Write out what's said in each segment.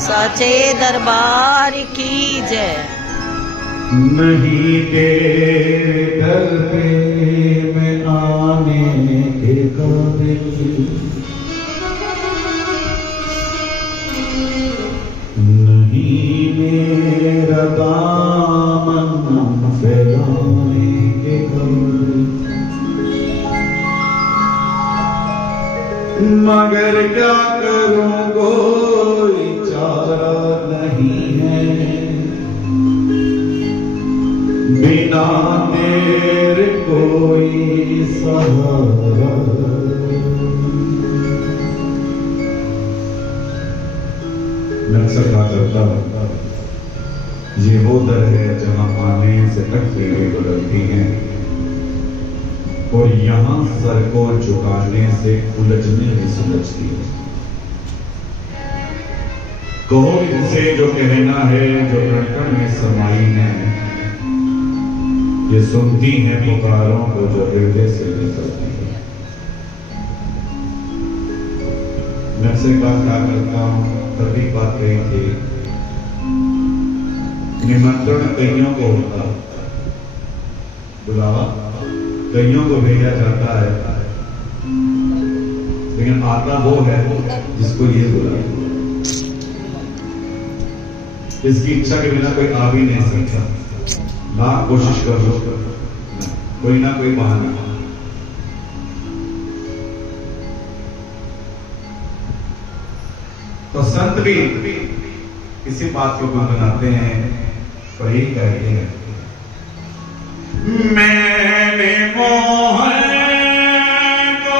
साचे दरबार की जय। नहीं तेरे दर पे मैं आने के काबिल, नहीं मेरा दामन फैलाने के काबिल, मगर क्या करूं कोई चारा नहीं है, बिना तेरे कोई सहारा। मैं अक्सर कहा करता हूं, ये वो दर है जहां आने से तकदीरें गुजरती हैं और यहां सर को झुकाने से उलझने भी सुलझती है। कहो इनसे जो कहना है, जो धड़कन में समाई है, ये सुनती हैं पुकारों को जो हृदय से निकलती है। मैं से बात क्या करता हूं, तभी बात कही थी, निमंत्रण कईयों को होता, बुलावा कईयों को भेजा जाता है, लेकिन आता वो है जिसको ये बुला। इसकी इच्छा के बिना कोई आ भी नहीं सकता, लाख कोशिश कर लो, कोई ना कोई बहाना। तो संत भी किसी बात को गुनगुनाते हैं और यही कहते हैं, मैंने मोहन को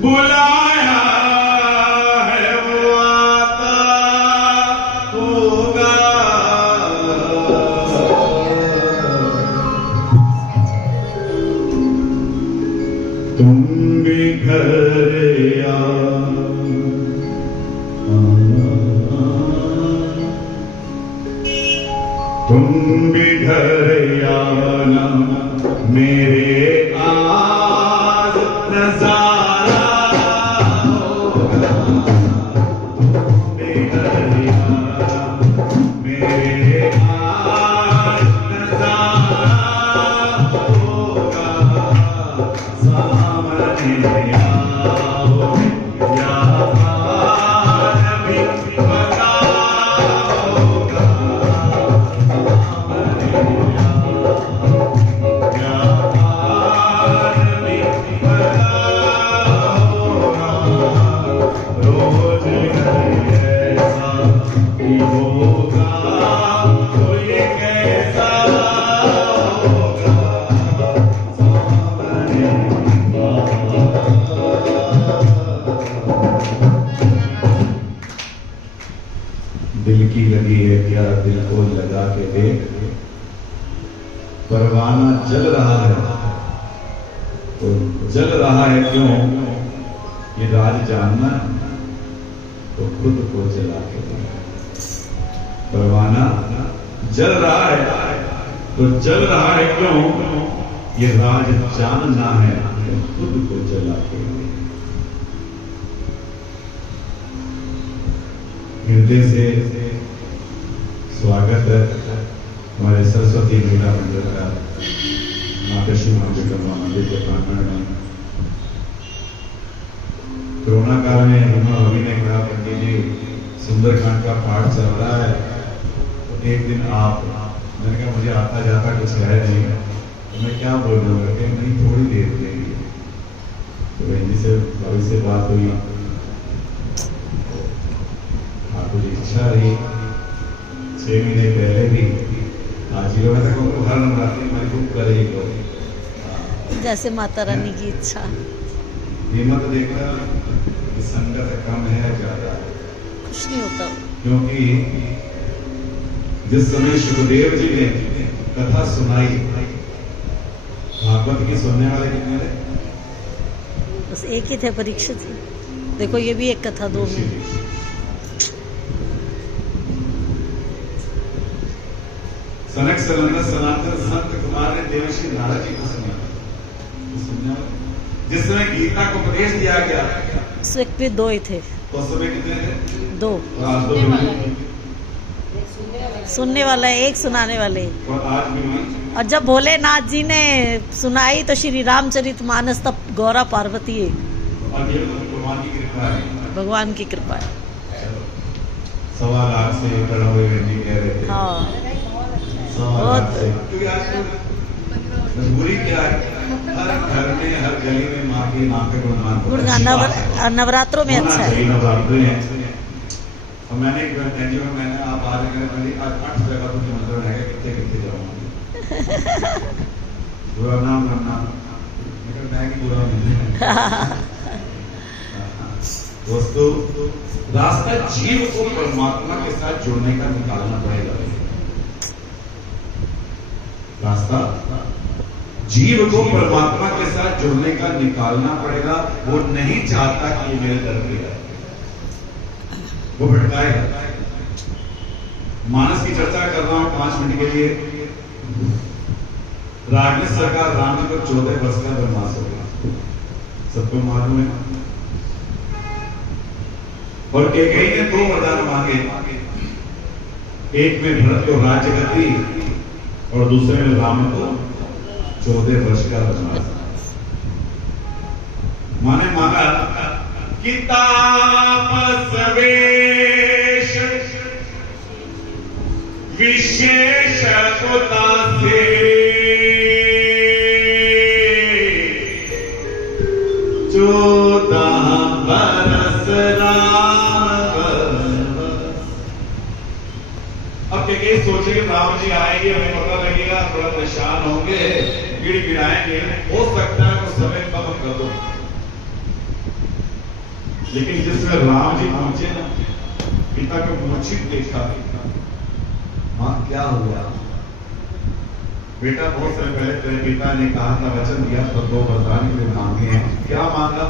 बुलाया है, वो आता होगा। तुम भी घर तुम भी घर आना, मेरे आज नजारा होगा। मेरे आज नजारा होगा, सामने आओ या भी बता होगा। दिल की लगी है क्या, दिल को लगा के देख, परवाना जल रहा है तो जल रहा है क्यों, ये राज जानना तो खुद को जला के देख। परवाना जल रहा है तो जल रहा है क्यों, ये राज जानना है तो खुद को जला के देख। हृदय से स्वागत है हमारे सरस्वती महिला मंडल का माता श्री मंदिर के प्रांगण में। कोरोना काल में हिमा रवि ने कहा, पंडित जी सुंदरकांड का पाठ चल रहा है तो एक दिन आप, मैंने कहा मुझे आता जाता कुछ है नहीं, तो मैं क्या बोल दूंगा कि नहीं थोड़ी देर देंगे। तो बहन जी से भाभी से बात हुई, आपको इच्छा रही 6 महीने पहले भी हाजिर हुआ था, हर नवरात्रि हमारी बुक करेगी जैसे माता रानी की इच्छा। ये मत देखना कि संगत कम है ज्यादा, कुछ नहीं होता, क्योंकि जिस समय सुखदेव जी ने कथा सुनाई, भागवत की सुनने वाले कितने थे? बस एक ही थे, परीक्षित। देखो ये भी एक कथा, 2 में। सनक सनंदन सनातन संत कुमार ने देवर्षि नारद जी को सुना, सुनने जिस समय गीता को उपदेश दिया गया उस वक्त भी 2 ही थे, तो उस समय कितने थे? 2 और आज 2 मिली। सुनने वाला है, एक सुनाने वाले। और आज मिली। और जब भोलेनाथ जी ने सुनाई तो श्री रामचरितमानस तब गौरा पार्वती है। और ये तो भगवान की कृपा है। भगवान की कृपा है। 1.25 लाख से ऊपर हुए जी कह रहे थे। हाँ 1.25 लाख से, क्योंकि आज मजबूरी क्या है, हर घर में हर गली में माँ की नाम पे गुणगान नवरात्रों में अच्छा है। नवरात्रि है। और मैंने एक बार एनजीओ में मैंने आप आ रहे हैं आज 8 जगह तो मंदिर है, कितने कितने जाऊंगा बुरा नाम लेकिन मैं की बुरा नहीं। दोस्तों रास्ता जीव को परमात्मा के साथ जोड़ने का निकालना पड़ेगा। रास्ता जीव को परमात्मा के साथ जुड़ने का निकालना पड़ेगा। वो नहीं चाहता कि ये मेरे दर पे आए, वो भटकाएगा। मानस की चर्चा कर रहा हूं 5 मिनट के लिए। राजनीति सरकार राम जी को 14 वर्ष का वनवास हो गया, सबको मालूम है। और कैकेयी ने 2 वरदान मांगे, एक में भरत को राज्य गति और दूसरे में राम को 14 वर्ष का वनवास। माने मांगा कि तापस वेश विशेष उदासे 14 बरस राम वनवास। अब कैकेयी सोचे कि राम जी आएंगे, हमें पता लगेगा, थोड़ा परेशान होंगे, गिड़गिड़ाएंगे, हो सकता है कुछ समय कम कर दो। लेकिन जिसमें राम जी पहुंचे ना, पिता को मूर्छित देखा, मां क्या हुआ? बेटा बहुत समय पहले तेरे पिता ने कहा था, वचन दिया तो 2 वरदान के मांगे हैं, क्या मांगा?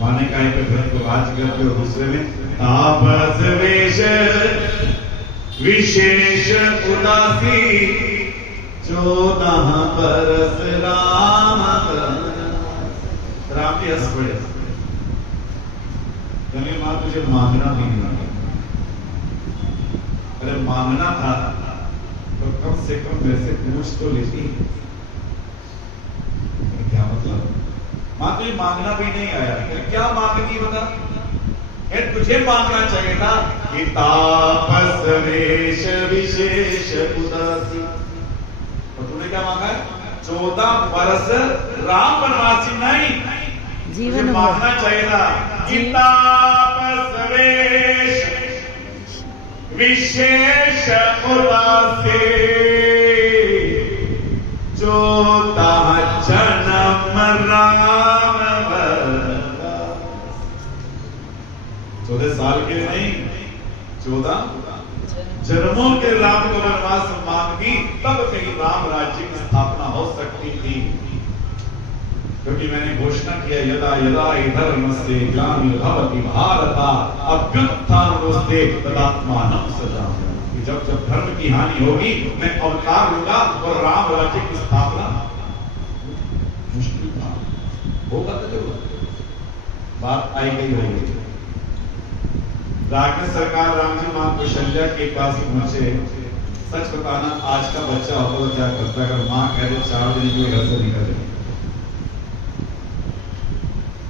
माने का एक भरत को राज करते और दूसरे में तापस वेश विशेष उदासी 14 बरस राम जी हंस पड़े। कहने मां तुझे मांगना भी नहीं, अरे मांगना था तो कम से कम मेरे से पूछ तो लेती। क्या मतलब? मां तुझे मांगना भी नहीं आया, क्या मांगती बता? तुझे मांगना चाहिए था कि तापस वेश विशेष उदासी, और तूने क्या मांगा? 14 बरस राम वनवासी नहीं, जीवन मांगना चाहिए था कि तापस वेश विशेष उदासी 14 जन्म राम वनवास। 14 साल के नहीं, 14 जन्मों के राम को वनवास मांगी, तब कहीं राम राज्य की स्थापना हो सकती थी। क्योंकि मैंने घोषणा किया यदा यदा धर्मस्य ग्लानिर्भवति भारत अभ्युत्थानोस्ते तदात्मानं सृजाम्यहम्। जब जब धर्म की हानि होगी मैं अवतार लूंगा और राम राज्य की स्थापना मुश्किल था, होगा तो जरूर। बात आई गई होगी। राजनीति सरकार राम जी मां कौशल्या के पास पहुंचे। सच बताना आज का बच्चा होता तो क्या करता? अगर मां कह दे 4 दिन के घर से निकल जाए,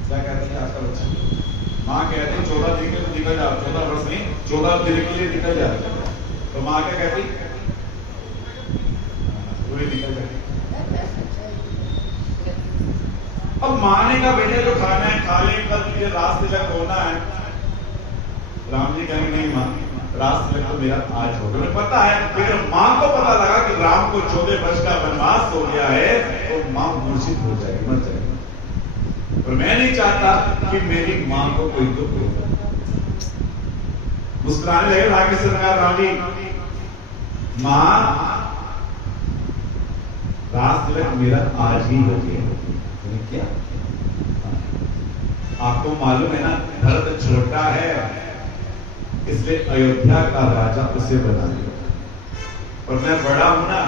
क्या कहते हैं आज का बच्चा? मां कहते हैं 14 दिन के तो निकल जाओ, 14 वर्ष नहीं 14 दिन के लिए निकल जाए, तो मां क्या कहती? पूरी निकल जाए। अब मां ने कहा बेटे जो खाना है खा ले, कल तुझे रास्ते तक होना है। राम जी कहेंगे नहीं मां, रास्ते तक तो मेरा आज होगा। उन्हें पता है, फिर मां को पता लगा कि राम को 14 वर्ष का वनवास हो गया है, तो मां मूर्छित हो जाएगी, मर जाएगी। और मैं नहीं चाहता कि मेरी मां को कोई दुख हो। मुस्कुराने लगे राकेश सरकार राम जी। मां रास्ते तक मेरा आज ही हो गया। क्या आपको मालूम है ना, भरत छोटा है इसलिए अयोध्या का राजा उसे बना दिया, और मैं बड़ा हूं ना,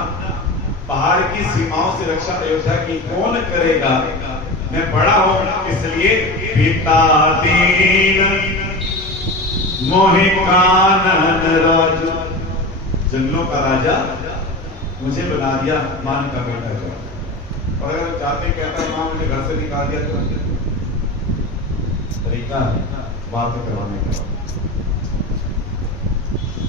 पहाड़ की सीमाओं से रक्षा अयोध्या की कौन करेगा? मैं बड़ा हूं इसलिए पिता दीन मोहि कानन राजू, जंगलों का राजा मुझे बना दिया मान का बेटा जो। और अगर जाते कहता मां मुझे घर से निकाल दिया तो तरीका बात करवाने का।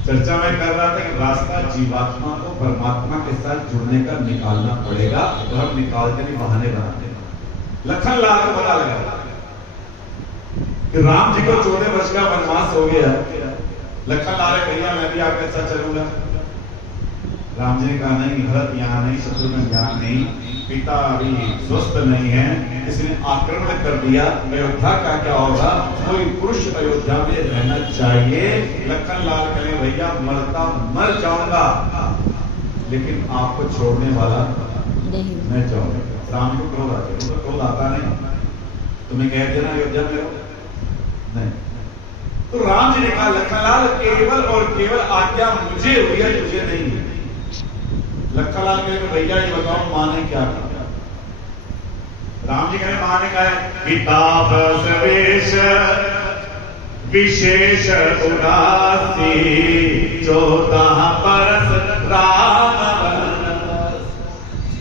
चर्चा में कर रहा था कि रास्ता जीवात्मा को परमात्मा के साथ जुड़ने का निकालना पड़ेगा, और हम निकालते नहीं बहाने बनाते। लखन लाल को पता लगा कि राम जी को 14 वर्ष का वनवास हो गया। लखन लाल भैया मैं भी आपके साथ चलूंगा। राम जी ने कहा नहीं, भरत यहाँ नहीं, शत्रुघ्न यहाँ नहीं, पिता अभी स्वस्थ नहीं है, इसने आक्रमण कर दिया, अयोध्या का क्या होगा? कोई पुरुष अयोध्या में रहना चाहिए। लखन लाल कहे भैया मरता मर जाऊंगा, लेकिन आपको छोड़ने वाला नहीं मैं जाऊंगा। राम को क्रोध आते, उनको क्रोध आता नहीं। तुम्हें कहते ना अयोध्या में नहीं। तो राम जी ने कहा लखनलाल केवल और केवल आज्ञा मुझे हुई है, तुझे नहीं। लखनलाल कहे भैया ये बताओ मां ने क्या किया? राम जी कहे मां ने कहा पिता बसवेश विशेष उदासी 14 बरस राम।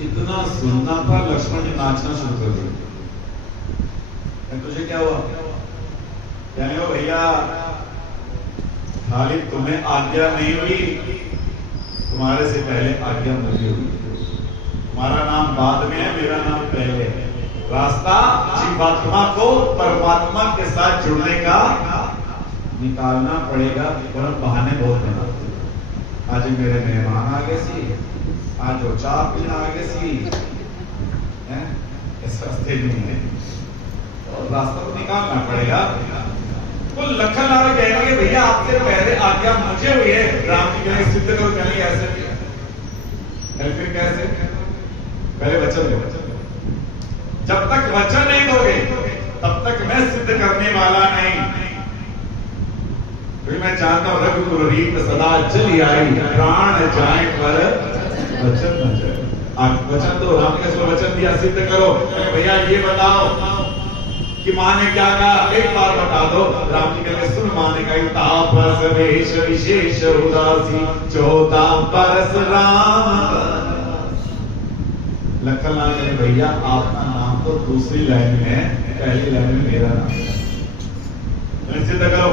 इतना सुनना था, लक्ष्मण जी नाचना शुरू कर दिया। तुझे क्या हुआ? कहने को भैया खाली तुम्हें आज्ञा नहीं हुई, तुम्हारे से पहले आज्ञा मुझे हुई। तुम्हारा नाम बाद में है, मेरा नाम पहले है। रास्ता जीवात्मा को परमात्मा के साथ जुड़ने का निकालना पड़ेगा, और बहाने बहुत बनाते। आज मेरे मेहमान आ गए सी, आज वो चाय पीना आ गए सी, इस रास्ते नहीं है, और रास्ता को निकालना पड़ेगा। तो लखन लाल कहेंगे भैया आपसे पहले आज्ञा मुझे हुई है। राम जी कहेंगे सिद्ध करो, कहेंगे ऐसे फिर कैसे? पहले वचन दो। जब तक वचन नहीं दोगे तब तक मैं सिद्ध करने वाला नहीं। क्योंकि मैं जानता हूं रघुकुल रीत सदा चली आई, प्राण जाए पर वचन न जाए। आप वचन दो। राम जी ने वचन दिया सिद्ध करो। भैया ये बताओ कि मां ने क्या कहा, एक बार बता दो। राम जी कहते सुन, मां ने कहा तापस वेश विशेष उदासी 14 बरस राम। लखन लाल कहे भैया आपका नाम तो दूसरी लाइन में है, पहली लाइन में मेरा नाम है, सिद्ध करो।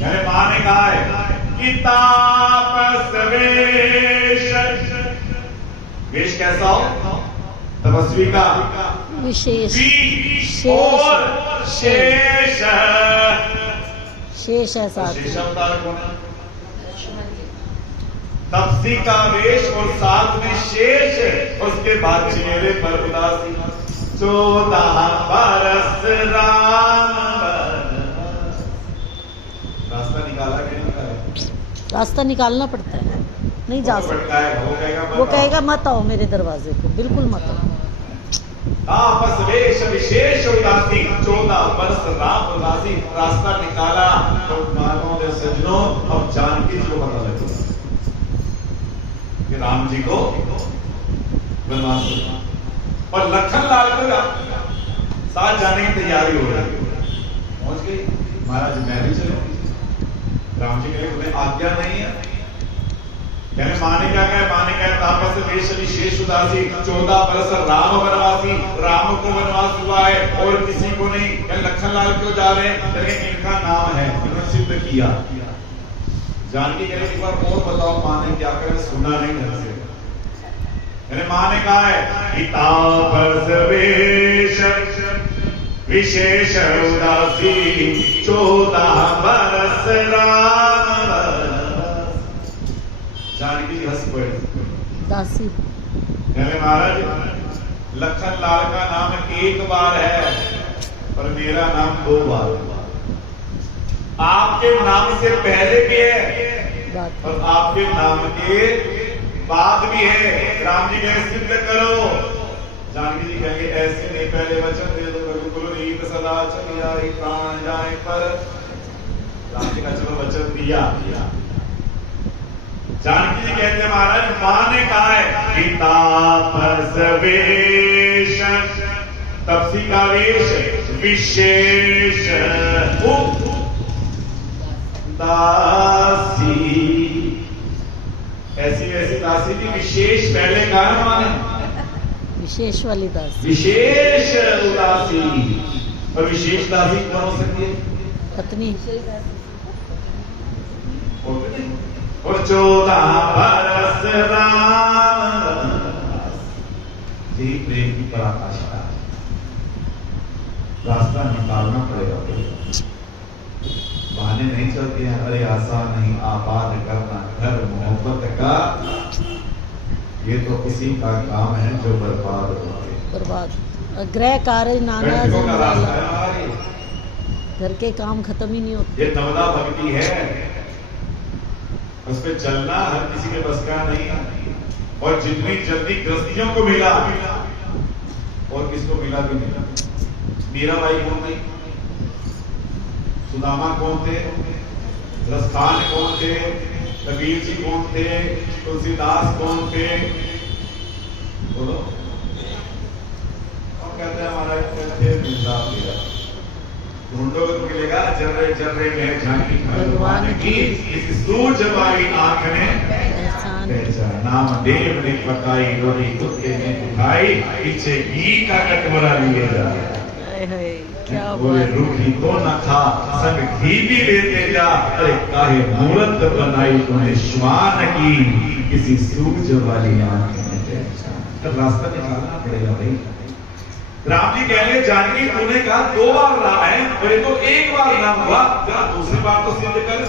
यानी मां ने कहा है कि तापस वेश, वेश कैसा हो? तपस्वी का विशेष और शेष। शेष है साथ। शेष अवतार कौन है? तपसी का वेश और साथ में शेष। उसके बाद चेहरे पर उदासी 14 बरस राम। रास्ता निकाला कि नहीं निकाला? रास्ता निकालना पड़ता है, नहीं जा सकता। वो कहेगा मत आओ मेरे दरवाजे को, बिल्कुल मत आओ। तापस वेश विशेष उदासी 14 बरस राम उदासी। रास्ता निकाला तो मानो दे सजनों, अब जानकी जी को पता लगा कि राम जी को वनवास मिला, और लखन लाल को साथ जाने की तैयारी हो रही। पहुंच गई महाराज, मैं भी चलूंगी। राम जी कहे तुम्हें आज्ञा नहीं है। कहने मां ने क्या कहा? मां ने कहा तापस वेश विशेष उदासी 14 बरस राम वनवासी। राम को वनवास हुआ है और किसी को नहीं। लखन लाल क्यों जा रहे हैं? लेकिन इनका नाम है, इन्होंने सिद्ध किया। जानकी कह एक बार और बताओ मां ने क्या कहा? सुना नहीं ढंग से। मां ने कहा है तापस वेश विशेष उदासी 14 बरस राम। जानकी हंस पड़ी। दासी महाराज लखन लाल का नाम एक बार है, पर मेरा नाम 2 बार। आपके नाम से पहले भी है और आपके नाम के बाद भी है। राम जी कहे सिद्ध करो। जानकी जी कहेंगे ऐसे नहीं, पहले वचन दे दो। रघुकुल रीत सदा चली आई, प्राण जाए पर। राम जी का चलो वचन दिया। जानकी जी कहते हैं महाराज मां ने कहा है कि तापस वेश, तपसी का वेश विशेष दासी, ऐसी ऐसी दासी की विशेष पहले कहा है मां ने, विशेष वाली दासी, विशेष उदासी। और विशेष दासी कौन हो सकती है? पत्नी। और 14 बरस राम जी प्रेम की पराकाष्ठा, रास्ता निकालना पड़ेगा। बहाने नहीं चलते हैं, अरे आसान नहीं आबाद करना घर मोहब्बत का, ये तो किसी का काम है जो बर्बाद हो गए। बर्बाद गृह कार्य नाना का रास्ता है हमारी, घर के काम खत्म ही नहीं होते। ये नवदा भक्ति है, उस पे चलना हर किसी के बस का नहीं है। और जितनी जल्दी गृहस्थियों को मिला और किसको मिला भी नहीं। मीराबाई कौन थी? सुदामा कौन थे? रसखान कौन थे? कबीर जी कौन थे? तुलसीदास कौन थे? बोलो। और कहते हैं हमारा मिलता ढूंढोगे तो मिलेगा। जर्रे में झांकी भगवान की, इस सूझ वाली आंख ने पहचान, नाम देव ने पकाई, रोटी कुत्ते ने उठाई, पीछे घी का कटोरा लिए जा। क्या बोले रूखी तो न खा, संग घी भी लेते जा। अरे काहे मूर्त बनाई तूने श्वान की, किसी सूझ वाली आंख ने पहचान। रास्ता निकालना पड़ेगा भाई। राम जी कह रहे जानकी तूने कहा 2 बार राम है, और ये तो 1 बार राम हुआ, जरा दूसरी बार तो सिद्ध कर।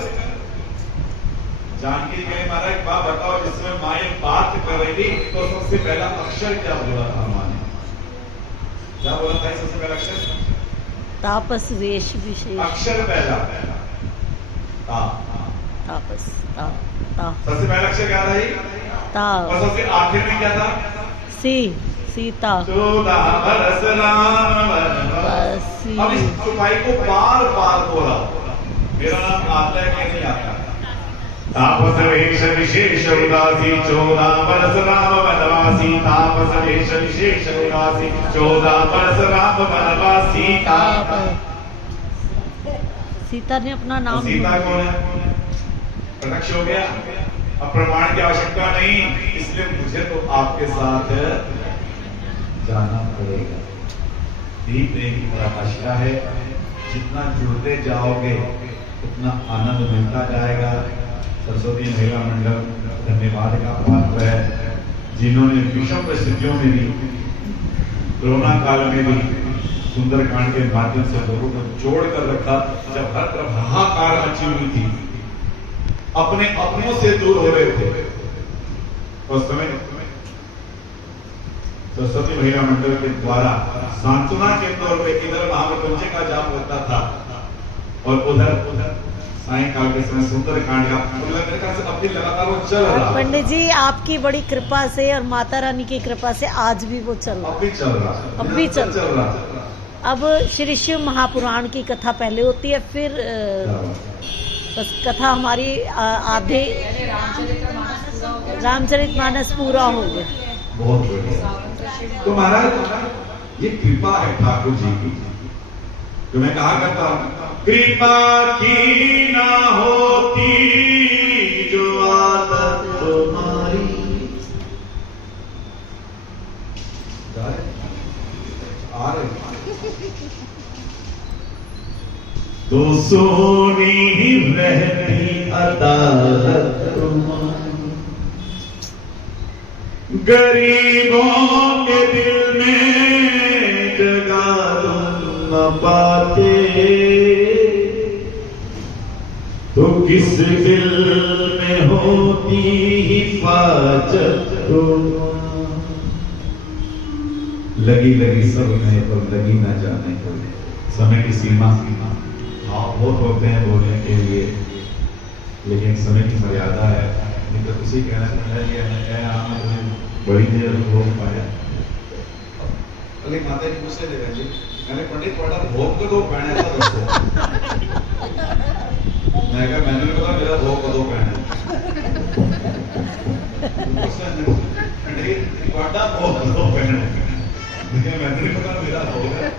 जानकी कहे महाराज एक बात बताओ, जिसमें माँ बात कर रही थी तो सबसे पहला अक्षर क्या बोला था माँ ने? क्या बोला था सबसे पहला अक्षर? तापस वेश विशेष। अक्षर पहला तापस ता ता सबसे पहला अक्षर क्या था? ता। और सबसे आखिर में क्या था? सी, सीता। 14 बरस राम वनवासी। अब इस चुपाई को बार बार बोला, मेरा नाम आता है कि नहीं आता? तापस वेश विशेष उदासी, 14 बरस राम वनवासी। तापस वेश विशेष उदासी, 14 बरस राम वनवासी। सीता ने अपना नाम, सीता कौन है? प्रत्यक्ष हो गया, अब प्रमाण की आवश्यकता नहीं, इसलिए मुझे तो आपके साथ जाना पड़ेगा। दीप प्रेम की पराकाष्ठा है, जितना जुड़ते जाओगे उतना आनंद मिलता जाएगा। सरस्वती महिला मंडल धन्यवाद का पात्र है, जिन्होंने विषम परिस्थितियों में भी, कोरोना काल में भी सुंदरकांड के माध्यम से लोगों को जोड़ कर रखा। जब हर तरफ हाहाकार मची हुई थी, अपने अपनों से दूर हो रहे थे, उस समय सरस्वती महिला मंडल के द्वारा सांत्वना के तौर पे इधर महामृत्युंजय का जाप होता था और उधर सायंकाल के समय सुंदरकांड का अपनी लगातार वो चल रहा। पंडित जी आपकी बड़ी कृपा से और माता रानी की कृपा से आज भी वो चल रहा। अब भी चल रहा, अब भी चल रहा। अब श्री शिव महापुराण की कथा पहले होती है, फिर बस कथा हमारी आधे रामचरितमानस पूरा हो गया। बहुत बढ़िया। तो महाराज ये कृपा है ठाकुर जी की, जो मैं कहा करता हूं, कृपा की ना होती जो आदत तुम्हारी। आ रहे तो सोनी रहती अदालत तुम्हारी, गरीबों के दिल में जगा तुम न पाते, तो किस दिल में होती हिफाजत तुम्हारी। लगी लगी सब में पर लगी न जाने को, समय की सीमा। हाँ बहुत होते हैं बोलने के लिए, लेकिन समय की मर्यादा है। नहीं तो किसी कहना बड़ी देर भोग पाया। अरे माता जी मुझसे ले रहे, मैंने पंडित पढ़ा भोग को दो पहने था दोस्तों। मैं कहा मैंने पता मेरा भोग को दो पहने। वाटा बहुत दो पहन मैं नहीं पता मेरा होगा